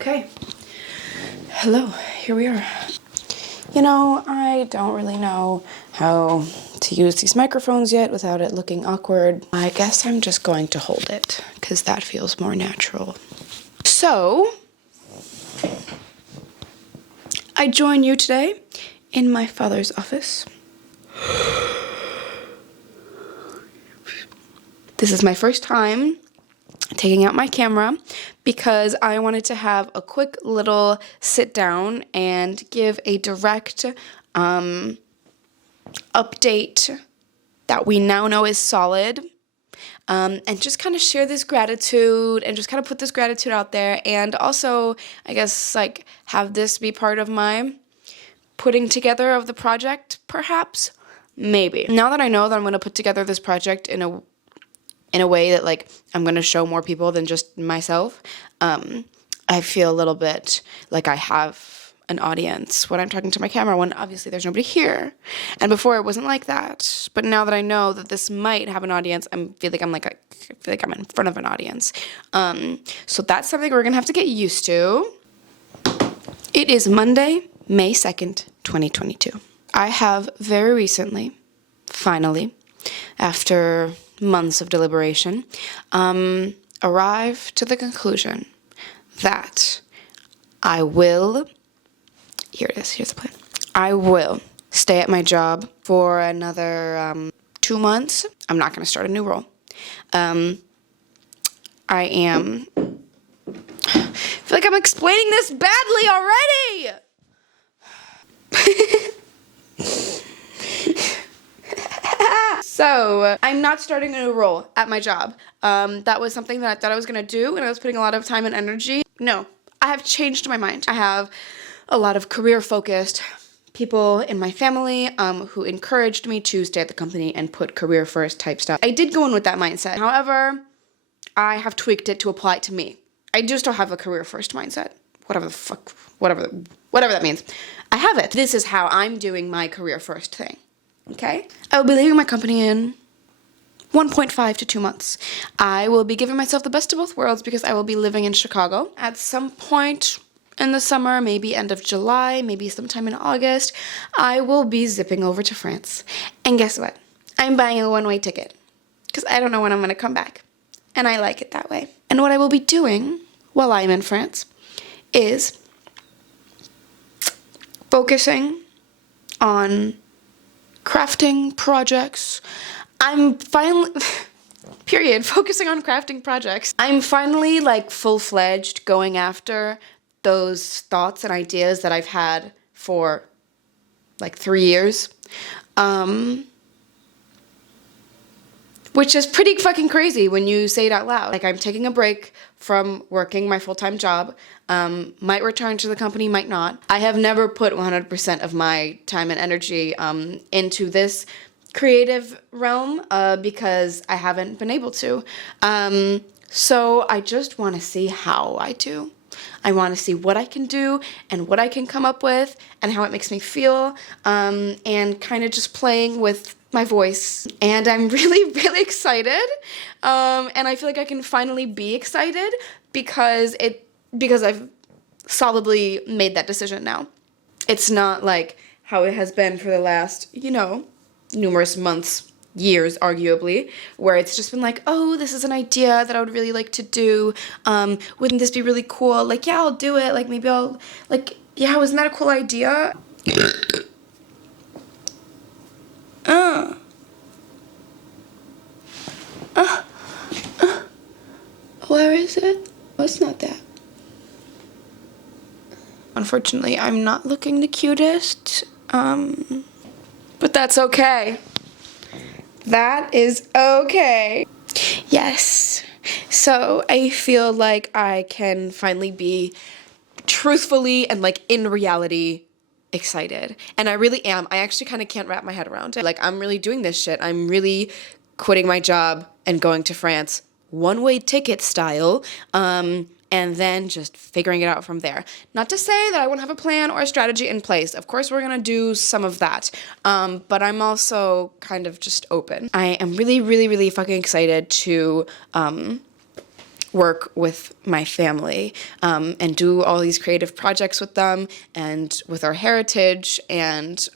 Okay. Hello, here we are. You know, I don't really know how to use these microphones yet without it looking awkward. I guess I'm just going to hold it because that feels more natural. So, I join you today in my father's office. This is my first time taking out my camera because I wanted to have a quick little sit down and give a direct update that we now know is solid, and just kind of share this gratitude and just kind of put this gratitude out there, and also I guess like have this be part of my putting together of the project, perhaps, maybe. Now that I know that I'm going to put together this project in a way that like I'm going to show more people than just myself, I feel a little bit like I have an audience when I'm talking to my camera, when obviously there's nobody here. And before it wasn't like that. But now that I know that this might have an audience, I feel like I'm in front of an audience. So that's something we're going to have to get used to. It is Monday, May 2nd, 2022. I have very recently, finally, after months of deliberation, arrived to the conclusion that I will, here it is, here's the plan. I will stay at my job for another 2 months. I'm not going to start a new role. I feel like I'm explaining this badly already! So, I'm not starting a new role at my job. That was something that I thought I was going to do, and I was putting a lot of time and energy. No, I have changed my mind. I have a lot of career-focused people in my family who encouraged me to stay at the company and put career-first type stuff. I did go in with that mindset. However, I have tweaked it to apply it to me. I do still have a career-first mindset. Whatever that means. I have it. This is how I'm doing my career-first thing. Okay? I will be leaving my company in 1.5 to 2 months. I will be giving myself the best of both worlds because I will be living in Chicago. At some point in the summer, maybe end of July, maybe sometime in August, I will be zipping over to France. And guess what? I'm buying a one-way ticket because I don't know when I'm going to come back. And I like it that way. And what I will be doing while I'm in France is focusing on crafting projects. Focusing on crafting projects. I'm finally like full-fledged going after those thoughts and ideas that I've had for like 3 years. Which is pretty fucking crazy when you say it out loud. Like, I'm taking a break from working my full-time job. Might return to the company, might not. I have never put 100% of my time and energy into this creative realm because I haven't been able to. So I just want to see how I do. I want to see what I can do and what I can come up with and how it makes me feel, and kind of just playing with my voice. And I'm really, really excited. And I feel like I can finally be excited because I've solidly made that decision now. It's not like how it has been for the last, numerous months, years, arguably, where it's just been like, oh, this is an idea that I would really like to do. Wouldn't this be really cool? Like, yeah, I'll do it. Like, maybe I'll, like, yeah, wasn't that a cool idea? Where is it? Oh, it's not that. Unfortunately, I'm not looking the cutest, but that's okay. That is okay. Yes. So I feel like I can finally be truthfully and like in reality excited. And I really am. I actually kind of can't wrap my head around it. Like, I'm really doing this shit. I'm really quitting my job and going to France one-way ticket style. And then just figuring it out from there. Not to say that I won't have a plan or a strategy in place. Of course, we're going to do some of that. But I'm also kind of just open. I am really, really, really fucking excited to work with my family and do all these creative projects with them and with our heritage and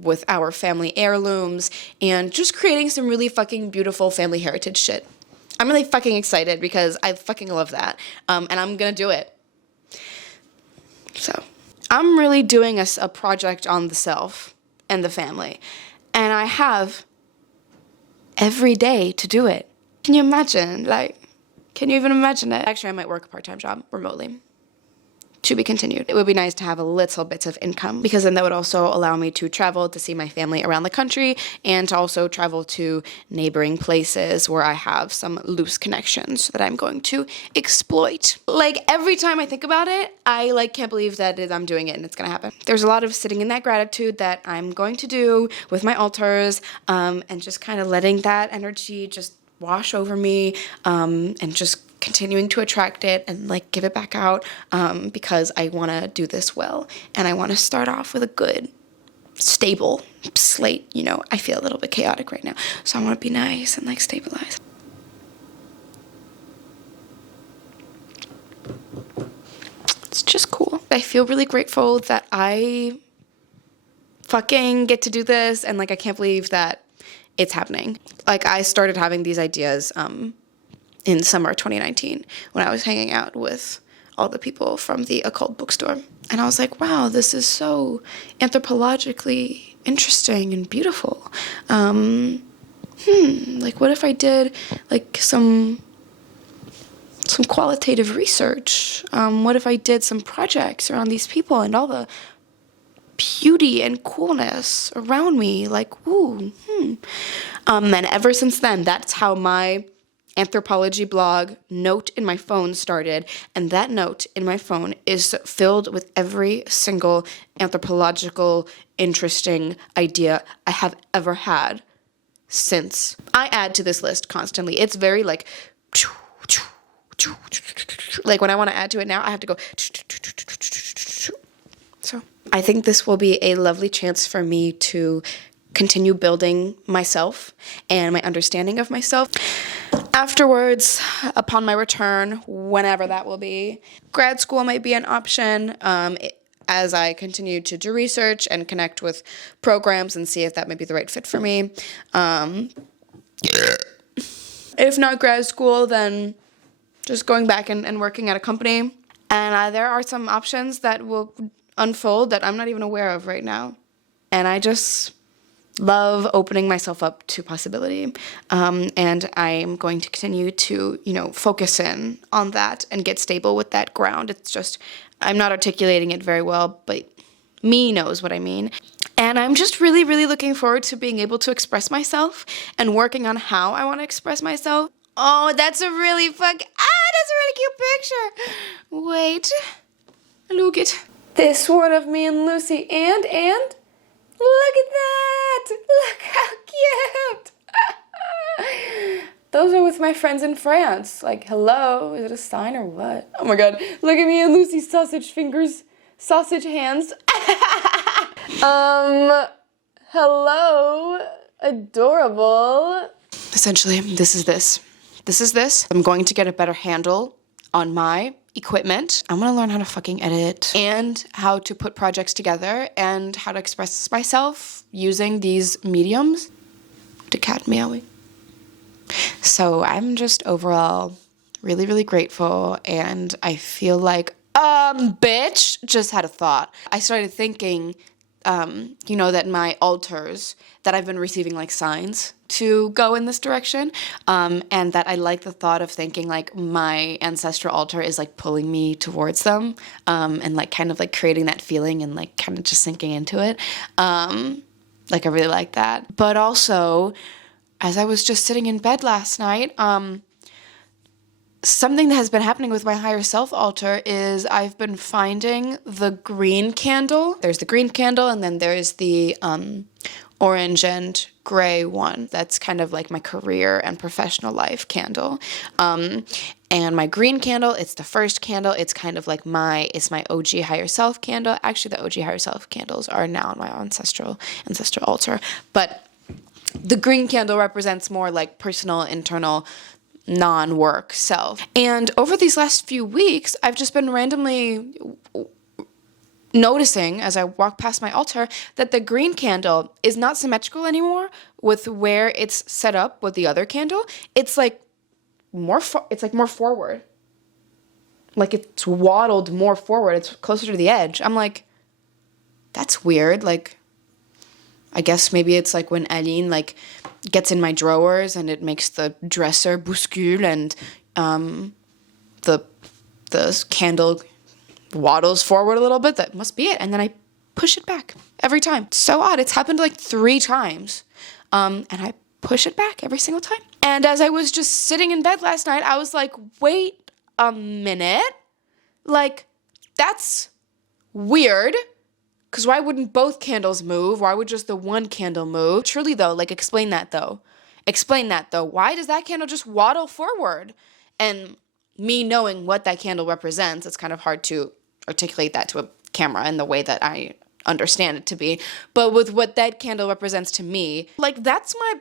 with our family heirlooms and just creating some really fucking beautiful family heritage shit. I'm really fucking excited because I fucking love that, and I'm gonna do it. So I'm really doing a project on the self and the family, and I have every day to do it. Can you imagine? Can you even imagine it? Actually, I might work a part-time job remotely. To be continued. It would be nice to have a little bit of income because then that would also allow me to travel to see my family around the country and to also travel to neighboring places where I have some loose connections that I'm going to exploit. Every time I think about it, I can't believe that I'm doing it and it's gonna happen. There's a lot of sitting in that gratitude that I'm going to do with my altars and just kind of letting that energy just wash over me and just continuing to attract it and give it back out because I want to do this well and I want to start off with a good stable slate. I feel a little bit chaotic right now, so I want to be nice and stabilize. It's just cool. I feel really grateful that I fucking get to do this and I can't believe that it's happening. I started having these ideas in summer 2019 when I was hanging out with all the people from the occult bookstore. And I was like, wow, this is so anthropologically interesting and beautiful. What if I did some qualitative research? What if I did some projects around these people and all the beauty and coolness around me? And ever since then, that's how my anthropology blog note in my phone started, and that note in my phone is filled with every single anthropological interesting idea I have ever had since. I add to this list constantly. It's very when I want to add to it now, I have to go. So I think this will be a lovely chance for me to continue building myself and my understanding of myself. Afterwards, upon my return, whenever that will be, grad school might be an option as I continue to do research and connect with programs and see if that might be the right fit for me. If not grad school, then just going back and working at a company. And there are some options that will unfold that I'm not even aware of right now. And I just love opening myself up to possibility. And I'm going to continue to, focus in on that and get stable with that ground. It's just, I'm not articulating it very well, but me knows what I mean. And I'm just really, really looking forward to being able to express myself and working on how I want to express myself. Oh, that's a really cute picture. Wait, look at this one of me and Lucy and look at that! Look how cute! Those are with my friends in France. Hello? Is it a sign or what? Oh my god. Look at me and Lucy's sausage fingers. Sausage hands. Hello? Adorable. Essentially, this is this. I'm going to get a better handle on my equipment. I'm gonna learn how to fucking edit and how to put projects together and how to express myself using these mediums. The cat meowing. So I'm just overall really, really grateful, and I feel bitch, just had a thought. I started thinking, that my altars, that I've been receiving signs to go in this direction, and that I like the thought of thinking my ancestral altar is pulling me towards them, and kind of creating that feeling and kind of just sinking into it. I really like that. But also, as I was just sitting in bed last night, something that has been happening with my higher self altar is I've been finding the green candle. There's the green candle, and then there's the orange and gray one. That's kind of my career and professional life candle. And my green candle, it's the first candle. It's kind of it's my OG higher self candle. Actually, the OG higher self candles are now on my ancestral altar. But the green candle represents more personal, internal non-work self. And over these last few weeks, I've just been randomly noticing as I walk past my altar that the green candle is not symmetrical anymore with where it's set up with the other candle. It's like more forward. Like it's waddled more forward. It's closer to the edge. I'm like, that's weird. Like, I guess maybe it's like when Aline like gets in my drawers and it makes the dresser bouscule and the candle waddles forward a little bit. That must be it. And then I push it back every time. So odd. It's happened like 3 times. And I push it back every single time. And as I was just sitting in bed last night, I was like, wait a minute. Like, that's weird. Because why wouldn't both candles move? Why would just the one candle move? Truly though, like explain that though. Why does that candle just waddle forward? And me knowing what that candle represents, it's kind of hard to articulate that to a camera in the way that I understand it to be. But with what that candle represents to me, like that's my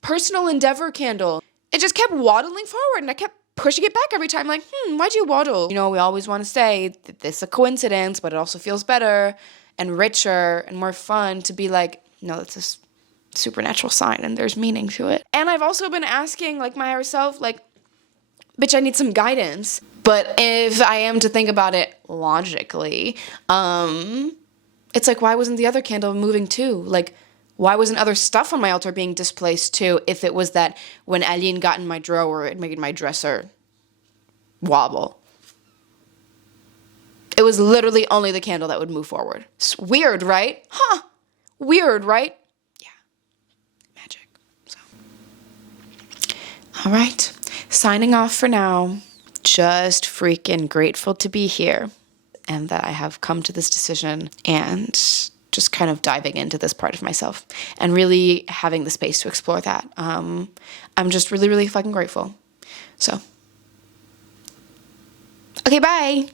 personal endeavor candle. It just kept waddling forward and I kept pushing it back every time. Like, why'd you waddle? You know, we always want to say that this is a coincidence, but it also feels better and richer and more fun to be like, no, that's a supernatural sign and there's meaning to it. And I've also been asking like my higher self, like, bitch, I need some guidance. But if I am to think about it logically, it's like, why wasn't the other candle moving too? Like, why wasn't other stuff on my altar being displaced too if it was that when Aline got in my drawer, it made my dresser wobble? It was literally only the candle that would move forward. It's weird, right? Weird, right? Yeah. Magic. So. All right. Signing off for now. Just freaking grateful to be here and that I have come to this decision and just kind of diving into this part of myself and really having the space to explore that. I'm just really, really fucking grateful. So, okay, bye.